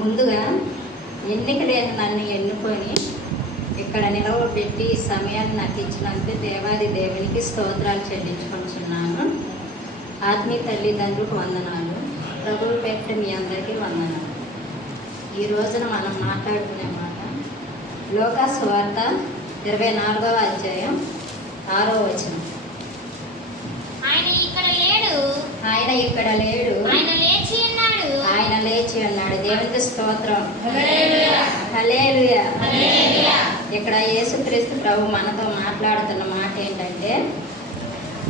ముందుగా ఎన్నిక లేని నన్ను ఎన్నుకొని ఇక్కడ నిలవబెట్టి సమయాన్ని నాకు ఇచ్చినందుకు దేవాది దేవునికి స్తోత్రాలు చెల్లించుకుంటున్నాను. ఆత్మీయ తల్లిదండ్రులకు వందనాలు. ప్రభువు పేరిట మీ అందరికీ వందనాలు. ఈ రోజున మనం మాట్లాడుకునే మాట లోకా సువార్త 24వ అధ్యాయం 6వ వచనం. ఆయన ఇక్కడ లేడు, ఆయన లేచి ఉన్నాడు. దేవునికి స్తోత్రం. హల్లెలూయా. ఇక్కడ యేసుక్రీస్తు ప్రభు మనతో మాట్లాడుతున్న మాట ఏంటంటే,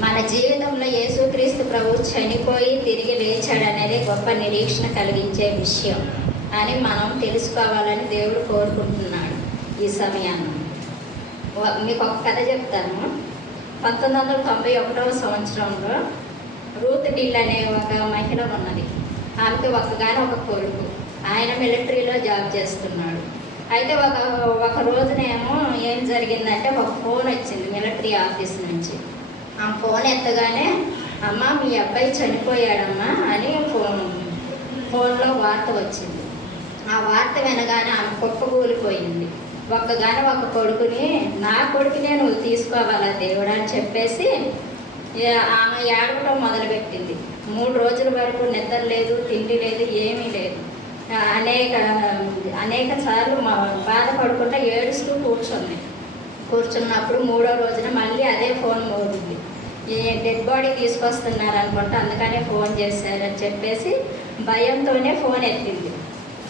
మన జీవితంలో యేసుక్రీస్తు ప్రభు చనిపోయి తిరిగి లేచాడనేది గొప్ప నిరీక్షణ కలిగించే విషయం అని మనం తెలుసుకోవాలని దేవుడు కోరుకుంటున్నాడు. ఈ సమయాన్ని మీకు ఒక కథ చెప్తాను. 1991వ సంవత్సరంలో రూత్ డిల్ అనే ఒక మహిళ ఉన్నది. ఆమెకి ఒక కొడుకు. ఆయన మిలిటరీలో జాబ్ చేస్తున్నాడు. అయితే ఒక రోజునేమో ఏం జరిగిందంటే, ఒక ఫోన్ వచ్చింది మిలిటరీ ఆఫీస్ నుంచి. ఆ ఫోన్ ఎత్తగానే, అమ్మ మీ అబ్బాయి చనిపోయాడమ్మా అని ఫోన్లో వార్త వచ్చింది. ఆ వార్త వినగానే ఆమె కుప్పకూలిపోయింది. ఒక కొడుకుని, నా కొడుకునే నువ్వు తీసుకోవాలా దేవుడా అని చెప్పేసి ఆమె ఏడవటం మొదలుపెట్టింది. 3 రోజుల వరకు నిద్ర లేదు, తిండి లేదు, ఏమీ లేదు. అనేక సార్లు బాధపడుకుంటూ ఏడుస్తూ కూర్చున్నప్పుడు 3వ రోజున మళ్ళీ అదే ఫోన్ మోగింది. డెడ్ బాడీ తీసుకొస్తున్నారు అనుకుంటా, అందుకనే ఫోన్ చేశారని చెప్పేసి భయంతోనే ఫోన్ ఎత్తింది.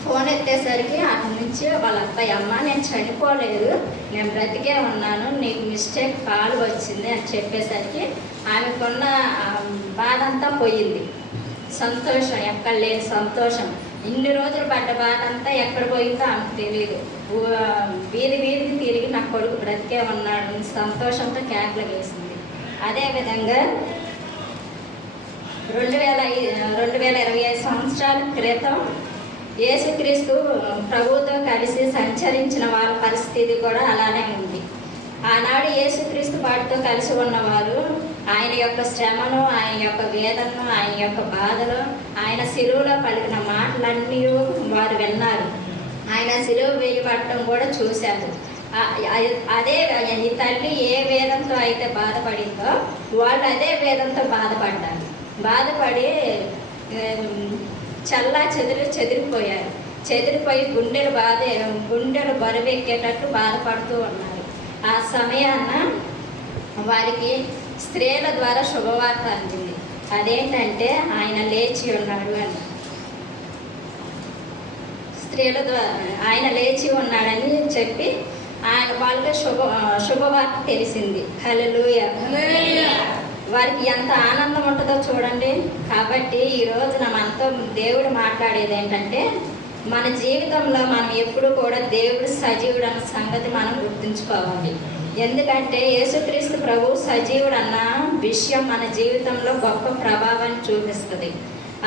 ఫోన్ ఎత్తేసరికి అటు నుంచి వాళ్ళ అబ్బాయి, అమ్మ నేను చనిపోలేదు, నేను బ్రతికే ఉన్నాను, నీకు మిస్టేక్ కాల్ వచ్చింది అని చెప్పేసరికి ఆమెకున్న బాధ అంతా పోయింది. సంతోషం, ఎక్కడ లేని సంతోషం. ఇన్ని రోజులు పడ్డ బాధ అంతా ఎక్కడ పోయిందో ఆమెకు తెలియదు. వీధికి తిరిగి నా కొడుకు బ్రతికే ఉన్నాడు సంతోషంతో కేకలు వేసింది. అదేవిధంగా 2025 సంవత్సరాల క్రితం యేసుక్రీస్తు ప్రభువుతో కలిసి సంచరించిన వాళ్ళ పరిస్థితి కూడా అలానే ఉంది. ఆనాడు యేసుక్రీస్తు వాటితో కలిసి ఉన్నవారు ఆయన యొక్క శ్రమను, ఆయన యొక్క వేదనను, ఆయన యొక్క బాధలు, ఆయన శిలువలో పలికిన మాటలన్నీ వారు విన్నారు. ఆయన శిలువ వేయబడటం కూడా చూశారు. అదే ఈ తల్లి ఏ వేదంతో అయితే బాధపడిందో వాళ్ళు అదే వేదంతో బాధపడి చెదిరిపోయి గుండెలు బరువెక్కేటట్టు బాధపడుతూ ఉన్నారు. ఆ సమయాన వారికి స్త్రీల ద్వారా శుభవార్త అందింది. అదేంటంటే ఆయన లేచి ఉన్నాడు అని. స్త్రీల ద్వారా ఆయన లేచి ఉన్నాడని చెప్పి వాళ్ళకి శుభవార్త తెలిసింది. హల్లెలూయా. వారికి ఎంత ఆనందం ఉంటుందో చూడండి. కాబట్టి ఈ రోజున మనతో దేవుడు మాట్లాడేది ఏంటంటే, మన జీవితంలో మనం ఎప్పుడు కూడా దేవుడు సజీవుడు అన్న సంగతి మనం గుర్తుంచుకోవాలి. ఎందుకంటే యేసుక్రీస్తు ప్రభు సజీవుడు అన్న విషయం మన జీవితంలో గొప్ప ప్రభావాన్ని చూపిస్తుంది.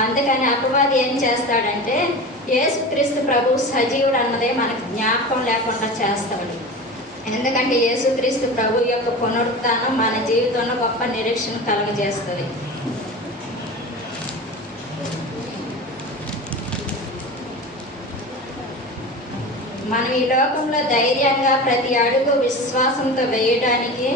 అందుకని అపవాది ఏం చేస్తాడంటే, యేసుక్రీస్తు ప్రభు సజీవుడు అన్నదే మనకు జ్ఞాపకం లేకుండా చేస్తాడు. ఎందుకంటే యేసుక్రీస్తు ప్రభు యొక్క పునరుత్థానం మన జీవితంలో గొప్ప నిరీక్షణ కలుగజేస్తుంది. మనం ఈ లోకంలో ధైర్యంగా ప్రతి అడుగు విశ్వాసంతో వేయడానికి,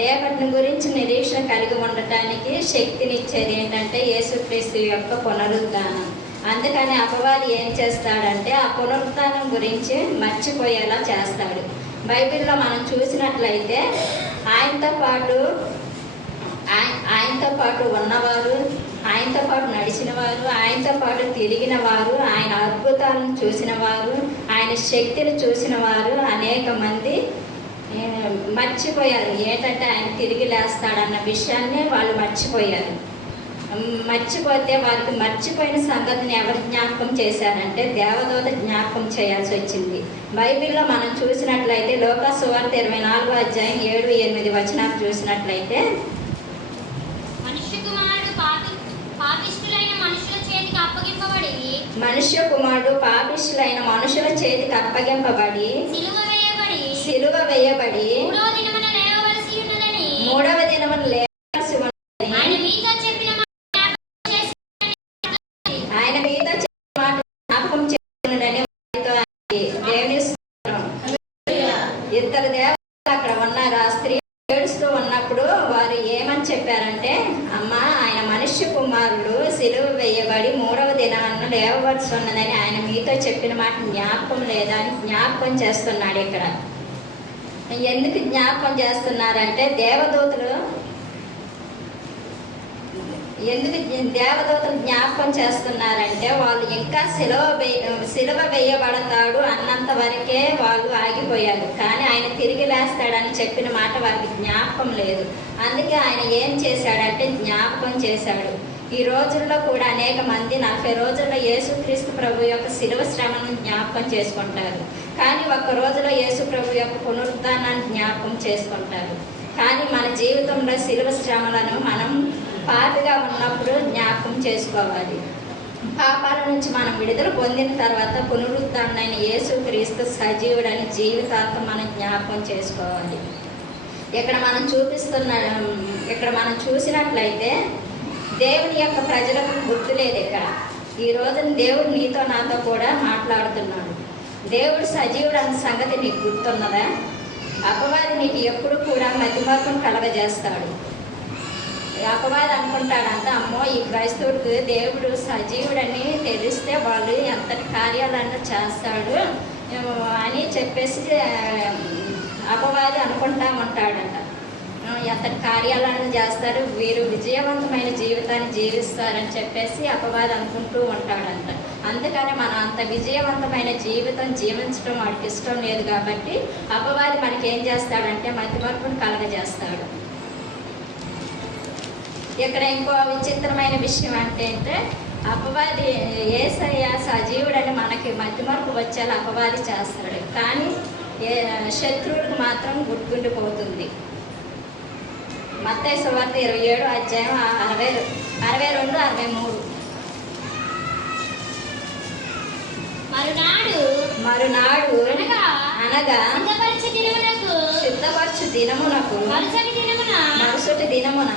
రేపటిని గురించి నిరీక్షణ కలిగి ఉండటానికి శక్తినిచ్చేది ఏంటంటే యేసుక్రీస్తు యొక్క పునరుత్థానం. అందుకని అపవాది ఏం చేస్తాడంటే, ఆ పునరుత్థానం గురించి మర్చిపోయేలా చేస్తాడు. బైబిల్లో మనం చూసినట్లయితే ఆయనతో పాటు ఉన్నవారు, ఆయనతో పాటు నడిచిన వారు, ఆయనతో పాటు తిరిగిన వారు, ఆయన అద్భుతాలను చూసిన వారు, ఆయన శక్తిని చూసిన వారు అనేక మంది మర్చిపోయారు. ఏంటంటే ఆయన తిరిగి లేస్తాడన్న విషయాన్ని వాళ్ళు మర్చిపోతే వారికి మర్చిపోయిన సంగతిని ఎవరు జ్ఞాపకం చేశారంటే, దేవదూత జ్ఞాపకం చేయాల్సి వచ్చింది. బైబిల్లో మనం చూసినట్లయితే లోకా సువార్త 24వ అధ్యాయం 7-8 వచనాలు చూసినట్లయితే, మనుష్య కుమారుడు పాపిష్ఠులైన మనుషుల చేతికి అప్పగింపబడి సిలువ వేయబడి 3వ దినమున లేవవలసి ఉన్నదని ఆయన మీతో చెప్పిన మాట జ్ఞాపకం చేసుకొనుడని ఏమని చెప్పారంటే, అమ్మ ఆయన మనుష్య కుమారుడు సిలువ వేయబడి 3వ దినాన లేవవలసి ఉన్నదని ఆయన మీతో చెప్పిన మాట జ్ఞాపకం లేదా అని జ్ఞాపకం చేస్తున్నాడు. ఇక్కడ ఎందుకు జ్ఞాపకం చేస్తున్నారంటే ఎందుకు దేవదూతలు జ్ఞాపకం చేస్తున్నారంటే, వాళ్ళు ఇంకా సిలువ వేయబడతాడు అన్నంత వరకే వాళ్ళు ఆగిపోయారు. కానీ ఆయన తిరిగి లేస్తాడని చెప్పిన మాట వారికి జ్ఞాపకం లేదు. అందుకే ఆయన ఏం చేశాడంటే జ్ఞాపకం చేశాడు. ఈ రోజుల్లో కూడా అనేక మంది 40 రోజుల్లో యేసుక్రీస్తు ప్రభు యొక్క శిలువ శ్రమను జ్ఞాపకం చేసుకుంటారు. కానీ ఒక్క రోజులో యేసు ప్రభు యొక్క పునరుద్ధానాన్ని జ్ఞాపకం చేసుకుంటారు. కానీ మన జీవితంలో శిలువ శ్రమలను మనం పాపిగా ఉన్నప్పుడు జ్ఞాపకం చేసుకోవాలి. పాపాల నుంచి మనం విడుదల పొందిన తర్వాత పునరుద్ధానుడైన యేసుక్రీస్తు సజీవుడని జీవితాంతం మనం జ్ఞాపకం చేసుకోవాలి. ఇక్కడ మనం చూసినట్లయితే దేవుని యొక్క ప్రజలకు గుర్తు లేదు. ఇక్కడ ఈ రోజున దేవుడు నీతో నాతో కూడా మాట్లాడుతున్నాడు. దేవుడు సజీవుడు అన్న సంగతి నీకు గుర్తున్నదా? అపవాది నీకు ఎప్పుడు కూడా మతిమరుపును కలగజేస్తాడు. అపవాది అనుకుంటాడంట, అమ్మో ఈ క్రైస్తవుడికి దేవుడు సజీవుడని తెలిస్తే వాళ్ళు ఎంతటి కార్యాలన్నా చేస్తాడు అని చెప్పేసి అపవాది అనుకుంటా ఉంటాడంట. ఎంతటి కార్యాలను చేస్తారు, వీరు విజయవంతమైన జీవితాన్ని జీవిస్తారని చెప్పేసి అపవాది అనుకుంటూ ఉంటాడంట. అందుకని మనం అంత విజయవంతమైన జీవితం జీవించడం వాడికి ఇష్టం లేదు కాబట్టి అపవాది మనకి ఏం చేస్తాడంటే మతిమరుపును కలగజేస్తాడు. ఇక్కడ ఇంకో విచిత్రమైన విషయం అంటే అపవాది యేసయ్య సజీవుడని మనకి మతిమరుపు వచ్చేలా అపవాది చేస్తాడు. కానీ శత్రువులకు మాత్రం గుర్తుండిపోతుంది. మత్తయి సువార్త 27 అధ్యాయం 62, 63. మరునాడు అనగా సిద్ధపరచు దినమునకు మరుసటి దినమున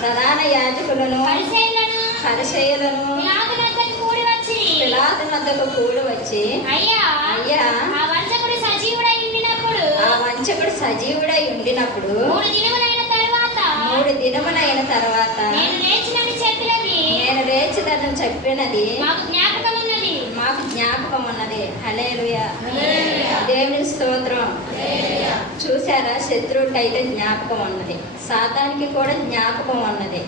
ప్రధాన యాజకులను పరిసయ్యులను పిలాతు వద్దకు కూడి వచ్చి, అయ్యా ఆ వంచకుడు సజీవుడై ఉండినప్పుడు 3 దినములైన తర్వాత నేను లేచినని చెప్పినది మాకు జ్ఞాపకం ఉన్నది. హల్లెలూయా, దేవుని స్తోత్రం. చూసారా, శత్రువుకైతే జ్ఞాపకం ఉన్నది, సాతానికి కూడా జ్ఞాపకం ఉన్నది,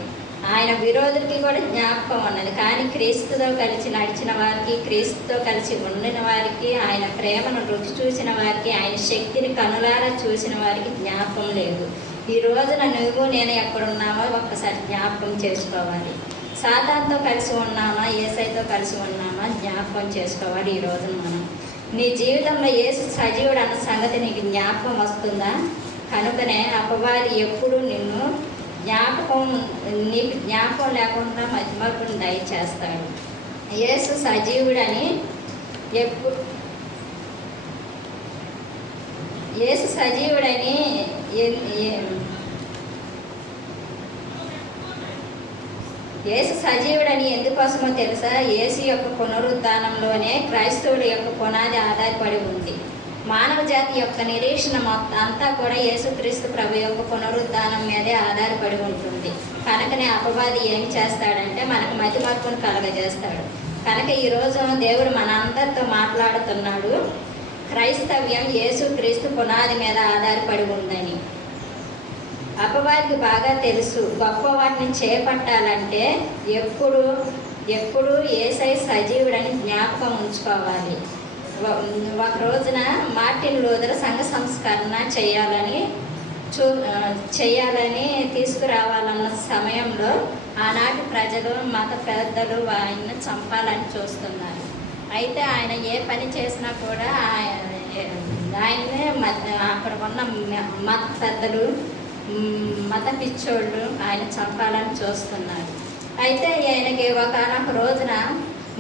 ఆయన విరోధులకి కూడా జ్ఞాపకం ఉన్నది. కానీ క్రీస్తుతో కలిసి నడిచిన వారికి, క్రీస్తుతో కలిసి ఉండిన వారికి, ఆయన ప్రేమను రుచి చూసిన వారికి, ఆయన శక్తిని కనులారా చూసిన వారికి జ్ఞాపకం లేదు. ఈ రోజున నువ్వు నేను ఎక్కడున్నామో ఒక్కసారి జ్ఞాపకం చేసుకోవాలి. సాతానుతో కలిసి ఉన్నామా, యేసయ్యతో కలిసి ఉన్నామా జ్ఞాపకం చేసుకోవాలి. ఈ రోజున మనం నీ జీవితంలో యేసు సజీవుడు అన్న సంగతి నీకు జ్ఞాపకం వస్తుందా? కనుకనే అపవాది ఎప్పుడు నీకు జ్ఞాపకం లేకుండా మతిమరుపును దయచేస్తాడు. యేసు సజీవుడని యేసు సజీవుడని ఎందుకోసమో తెలుసా? యేసు యొక్క పునరుద్ధానంలోనే క్రైస్తవుల యొక్క పునాది ఆధారపడి ఉంది. మానవ జాతి యొక్క నిరీక్షణ మొత్తం అంతా కూడా యేసుక్రీస్తు ప్రభు యొక్క పునరుద్ధానం మీదే ఆధారపడి ఉంటుంది. కనుకనే అపవాది ఏం చేస్తాడంటే మనకు మతిమరుపును కలగజేస్తాడు. కనుక ఈరోజు దేవుడు మన అందరితో మాట్లాడుతున్నాడు, క్రైస్తవ్యం యేసుక్రీస్తు పునాది మీద ఆధారపడి ఉందని. అపవాదికి బాగా తెలుసు, గొప్ప వాటిని చేపట్టాలంటే ఎప్పుడు యేసయ్య సజీవుడని జ్ఞాపకం ఉంచుకోవాలి. ఒక రోజున మార్టిన్ లూథర్ సంఘ సంస్కరణ చేయాలని తీసుకురావాలన్న సమయంలో ఆనాటి ప్రజలు, మత పెద్దలు ఆయన్ని చంపాలని చూస్తున్నారు. అయితే ఆయన ఏ పని చేసినా కూడా ఆయన్నే అక్కడ ఉన్న మత పెద్దలు, మత పిచ్చోళ్ళు ఆయన చంపాలని చూస్తున్నారు. అయితే ఆయనకి ఒకనొక రోజున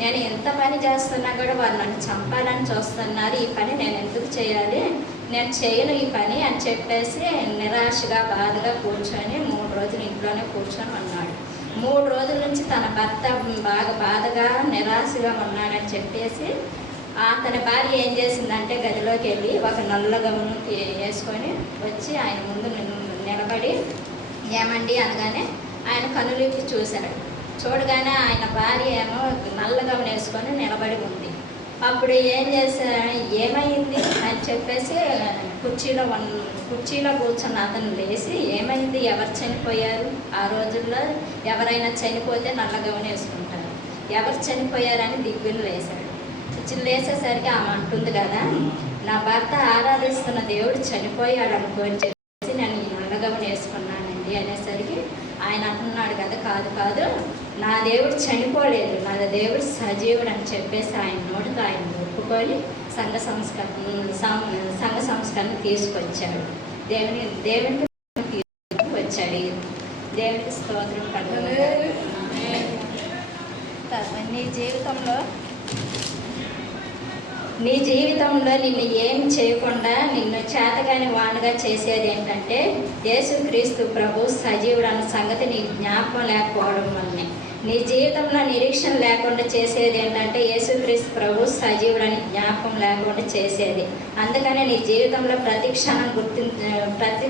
నేను ఎంత పని చేస్తున్నా కూడా వాళ్ళు నన్ను చంపాలని చూస్తున్నారు, ఈ పని నేను ఎందుకు చేయాలి, నేను చేయను ఈ పని అని చెప్పేసి నిరాశగా బాధగా కూర్చొని 3 రోజులు ఇంట్లోనే కూర్చొని ఉన్నాడు. 3 రోజుల నుంచి తన భర్త బాధగా నిరాశగా ఉన్నాడని చెప్పేసి అతని భార్య ఏం చేసిందంటే గదిలోకి వెళ్ళి ఒక నల్ల గౌను వేసుకొని వచ్చి ఆయన ముందు నిలబడి ఏమండి అనగానే ఆయన కనులిప్పి చూశాడు. చూడగానే ఆయన భార్య ఏమో నల్లగా వేసుకొని నిలబడి ఉంది. అప్పుడు ఏం చేశాడు, ఏమైంది అని చెప్పేసి కుర్చీలో కూర్చొని అతను లేచి, ఏమైంది, ఎవరు చనిపోయారు? ఆ రోజుల్లో ఎవరైనా చనిపోతే నల్లగా వేసుకుంటారు. ఎవరు చనిపోయారని దిగ్గులు లేచాడు. లేచేసరికి ఆమె అంటుంది కదా, నా భర్త ఆరాధిస్తున్న దేవుడు చనిపోయాడు అనుకోని చెప్పేసి నేను ఈ నల్లగా వేసుకున్నానండి అనేసరికి ఆయన అంటున్నాడు కదా, కాదు కాదు, నా దేవుడు చనిపోలేదు, నా దేవుడు సజీవుడు అని చెప్పేసి ఆయన నోటితో ఆయన ఒప్పుకొని సంఘ సంస్కరణ తీసుకొచ్చాడు. దేవునికి వచ్చాడు. దేవునికి స్తోత్రం కలుగును. నీ జీవితంలో నిన్ను ఏం చేయకుండా నిన్ను చేతగాని వానుగా చేసేది ఏంటంటే యేసుక్రీస్తు ప్రభు సజీవుడు అన్న సంగతి నీ జ్ఞాపకం లేకపోవడం వల్లనే. నీ జీవితంలో నిరీక్షణ లేకుండా చేసేది ఏంటంటే యేసుక్రీస్తు ప్రభు సజీవుడు అని జ్ఞాపకం లేకుండా చేసేది. అందుకనే నీ జీవితంలో ప్రతి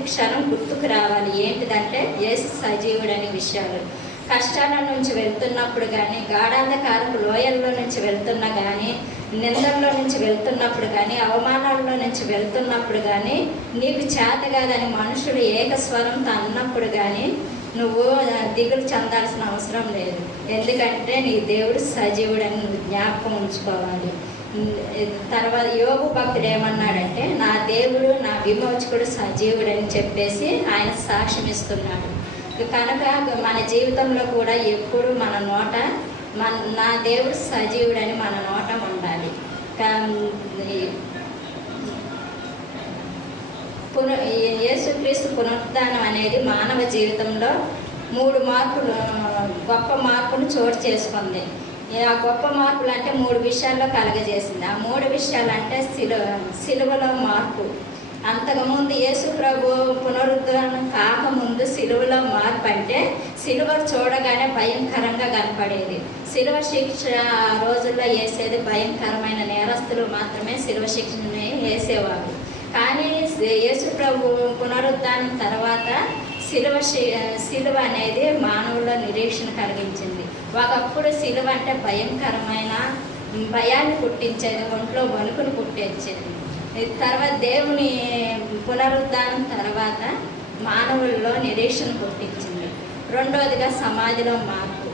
క్షణం గుర్తుకు రావాలి ఏంటిదంటే యేసు సజీవుడు అనే విషయాలు. కష్టాల నుంచి వెళ్తున్నప్పుడు కానీ, గాఢాంధకారపు లోయల్లో నుంచి వెళ్తున్నా కానీ, నిందల్లో నుంచి వెళ్తున్నప్పుడు కానీ, అవమానాల్లో నుంచి వెళ్తున్నప్పుడు కానీ, నీకు చేత కాదని మనుషులు ఏకస్వరంతో అన్నప్పుడు కానీ నువ్వు దిగులు చెందాల్సిన అవసరం లేదు. ఎందుకంటే నీ దేవుడు సజీవుడని నువ్వు జ్ఞాపకం ఉంచుకోవాలి. తర్వాత యోగు భక్తుడు ఏమన్నాడంటే, నా దేవుడు నా విమోచకుడు సజీవుడని చెప్పేసి ఆయన సాక్ష్యం ఇస్తున్నాడు. కనుక మన జీవితంలో కూడా ఎప్పుడు మన నోట నా దేవుడు సజీవుడని మన నోట ఉండాలి. యేసుక్రీస్తు పునరుద్ధానం అనేది మానవ జీవితంలో 3 గొప్ప మార్పును చోటు చేసుకుంది. ఆ గొప్ప మార్పులు అంటే 3 విషయాల్లో కలగజేసింది. ఆ 3 విషయాలు అంటే సిలువలో మార్పు. అంతకుముందు యేసు ప్రభు పునరుద్ధరణ కాకముందు సిలువలో మార్పు అంటే సిలువ చూడగానే భయంకరంగా కనపడేది. సిలువ శిక్ష ఆ రోజుల్లో వేసేది భయంకరమైన నేరస్తులు మాత్రమే సిలువ శిక్షని వేసేవారు. కానీ యేసు ప్రభు పునరుద్ధానం తర్వాత సిలువ అనేది మానవుల్లో నిరీక్షణ కలిగించింది. ఒకప్పుడు సిలువ అంటే భయంకరమైన భయాన్ని పుట్టించేది, ఒంట్లో వణుకును పుట్టించేది. తర్వాత దేవుని పునరుద్ధానం తర్వాత మానవుల్లో నిరీక్షణ పుట్టించింది. రెండోదిగా సమాధిలో మార్పు.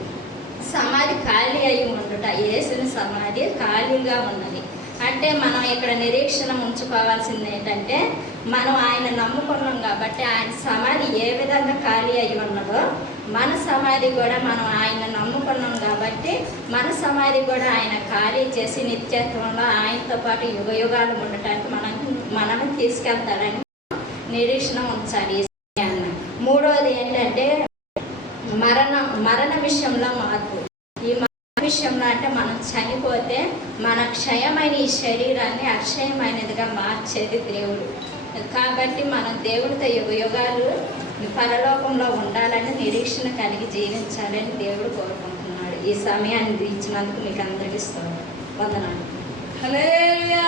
సమాధి ఖాళీ అయి ఉండుట. యేసుని సమాధి ఖాళీగా ఉన్నది. అంటే మనం ఇక్కడ నిరీక్షణ ఉంచుకోవాల్సింది ఏంటంటే, మనం ఆయన నమ్ముకున్నాం కాబట్టి ఆయన సమాధి ఏ విధంగా ఖాళీ అయి ఉన్నదో మన సమాధి కూడా మనం ఆయన నమ్ముకున్నాం కాబట్టి మన సమాధి కూడా ఆయన ఖాళీ చేసి నిత్యత్వంలో ఆయనతో పాటు యుగాలు ఉండటానికి మనము తీసుకెళ్తారని నిరీక్షణ ఉంచాలి. మూడవది ఏంటంటే మరణ విషయంలో మార్పు. ఈ మరణ విషయంలో అంటే మనం చనిపోతే మన క్షయమైన ఈ శరీరాన్ని అక్షయమైనదిగా మార్చేది దేవుడు. కాబట్టి మనం దేవుడితో యుగాలు పరలోకంలో ఉండాలని నిరీక్షణ కలిగి జీవించాలని దేవుడు కోరుకుంటున్నాడు. ఈ సమయాన్ని ఇచ్చినందుకు మీకు అందరికీ వందనాలు. హల్లెలూయా.